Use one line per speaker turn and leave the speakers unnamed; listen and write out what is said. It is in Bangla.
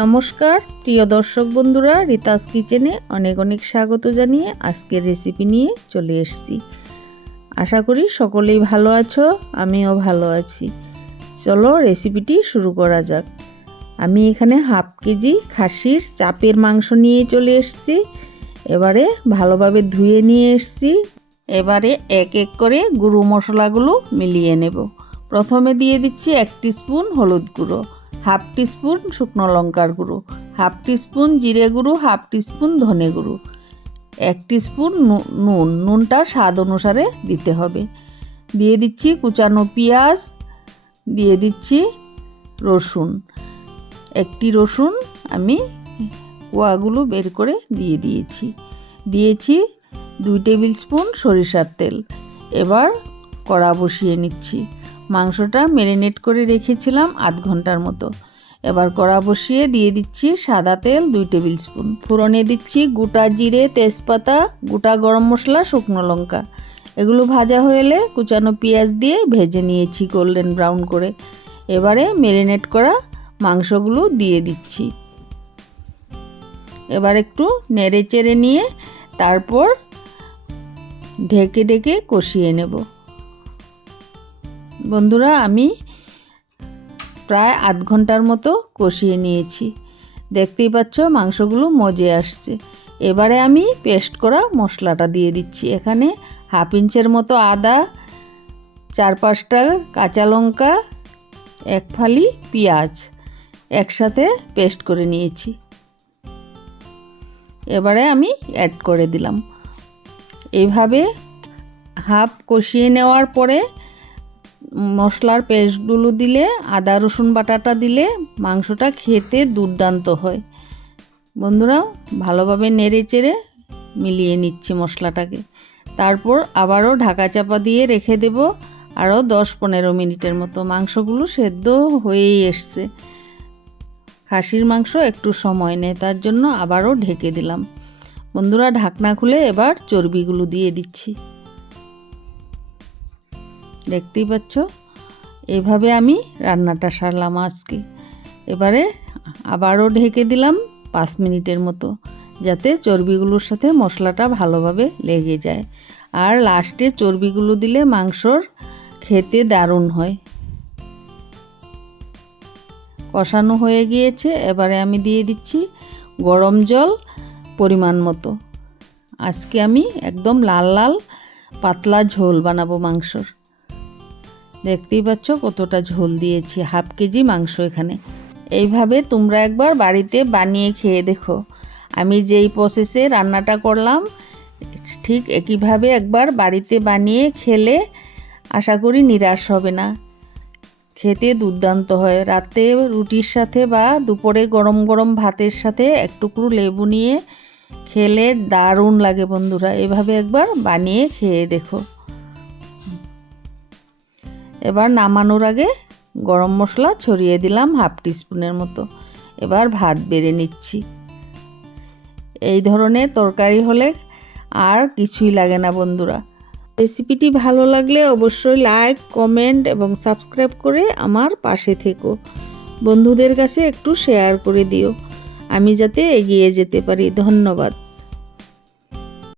নমস্কার, প্রিয় দর্শক বন্ধুরা, রিতাস কিচেনে অনেক অনেক স্বাগত জানিয়ে আজকের রেসিপি নিয়ে চলে এসেছি। আশা করি সকলেই ভালো আছো, আমিও ভালো আছি। চলো রেসিপিটি শুরু করা যাক। আমি এখানে হাফ কেজি খাসির চাপের মাংস নিয়ে চলে এসেছি। এবারে ভালোভাবে ধুয়ে নিয়ে এসেছি। এবারে এক এক করে গুঁড়ো মশলাগুলো মিলিয়ে নেব। প্রথমে দিয়ে দিচ্ছি এক স্পুন হলুদ গুঁড়ো। হাফ টিস্পুন শুকনো লঙ্কার গুঁড়ো, হাফ টিস্পুন জিরে গুঁড়ো, হাফ টিস্পুন ধনে গুঁড়ো। এক টিস্পুন নুন, নুনটা স্বাদ অনুসারে দিতে হবে। দিয়ে দিচ্ছি কুচানো পেঁয়াজ, দিয়ে দিচ্ছি রসুন। একটি রসুন আমি কোয়াগুলো বের করে দিয়ে দিয়েছি। দিয়েছি দুই টেবিল স্পুন সরিষার তেল। এবার কড়া বসিয়ে নিচ্ছি। মাংসটা ম্যারিনেট করে রেখেছিলাম আধ ঘণ্টার মতো। এবার কড়া বসিয়ে দিয়ে দিচ্ছি সাদা তেল দুই টেবিল স্পুন। ফোড়নে দিচ্ছি গোটা জিরে, তেজপাতা, গোটা গরম মশলা, শুকনো লঙ্কা। এগুলো ভাজা হয়ে কুচানো পেঁয়াজ দিয়ে ভেজে নিয়েছি গোল্ডেন ব্রাউন করে। এবারে ম্যারিনেট করা মাংসগুলো দিয়ে দিচ্ছি। এবার একটু নেড়ে চেড়ে নিয়ে তারপর ঢেকে ঢেকে কষিয়ে নেব। বন্ধুরা, আমি প্রায় আধ ঘণ্টার মতো কষিয়ে নিয়েছি। দেখতেই পাচ্ছ, মাংসগুলো মজে আসছে। এবারে আমি পেস্ট করা মশলাটা দিয়ে দিচ্ছি। এখানে হাফ ইঞ্চের মতো আদা, চার পাঁচটা কাঁচা লঙ্কা, এক ফালি পেঁয়াজ একসাথে পেস্ট করে নিয়েছি। এবারে আমি অ্যাড করে দিলাম। এইভাবে হাফ কষিয়ে নেওয়ার পরে মশলার পেস্টগুলো দিলে, আদা, রসুন বাটাটা দিলে মাংসটা খেতে দুর্দান্ত হয়। বন্ধুরা, ভালোভাবে নেড়ে চেড়ে মিলিয়ে নিচ্ছি মশলাটাকে। তারপর আবারও ঢাকা চাপা দিয়ে রেখে দেব আরও দশ পনেরো মিনিটের মতো। মাংসগুলো সেদ্ধ হয়েই এসছে। খাসির মাংস একটু সময় নেয়, তার জন্য আবারও ঢেকে দিলাম। বন্ধুরা, ঢাকনা খুলে এবার চর্বিগুলো দিয়ে দিচ্ছি। দেখতেই পাচ্ছ? এইভাবে আমি রান্নাটা সারলাম আজকে। এবারে আবারও ঢেকে দিলাম পাঁচ মিনিটের মতো, যাতে চর্বিগুলোর সাথে মশলাটা ভালোভাবে লেগে যায়। আর লাস্টে চর্বিগুলো দিলে মাংসর খেতে দারুণ হয়। কষানো হয়ে গিয়েছে, এবারে আমি দিয়ে দিচ্ছি গরম জল পরিমাণ মতো। আজকে আমি একদম লাল লাল পাতলা ঝোল বানাবো মাংসর। দেখতেই পাচ্ছ কতটা ঝোল দিয়েছি, হাফ কেজি মাংস এখানে। এইভাবে তোমরা একবার বাড়িতে বানিয়ে খেয়ে দেখো। আমি যেই প্রসেসে রান্নাটা করলাম, ঠিক একইভাবে একবার বাড়িতে বানিয়ে খেলে আশা করি নিরাশ হবে না। খেতে দুর্দান্ত হয়। রাতে রুটির সাথে বা দুপুরে গরম গরম ভাতের সাথে একটুকরো লেবু নিয়ে খেলে দারুণ লাগে বন্ধুরা। এভাবে একবার বানিয়ে খেয়ে দেখো। এবার নামানোর আগে গরম মশলা ছড়িয়ে দিলাম হাফ টিস্পুনের মতো। এবার ভাত বেড়ে নিচ্ছি। এই ধরনের তরকারি হলে আর কিছুই লাগে না বন্ধুরা। রেসিপিটি ভালো লাগলে অবশ্যই লাইক, কমেন্ট এবং সাবস্ক্রাইব করে আমার পাশে থেকো। বন্ধুদের কাছে একটু শেয়ার করে দিও। আমি যাতে এগিয়ে যেতে পারি। ধন্যবাদ।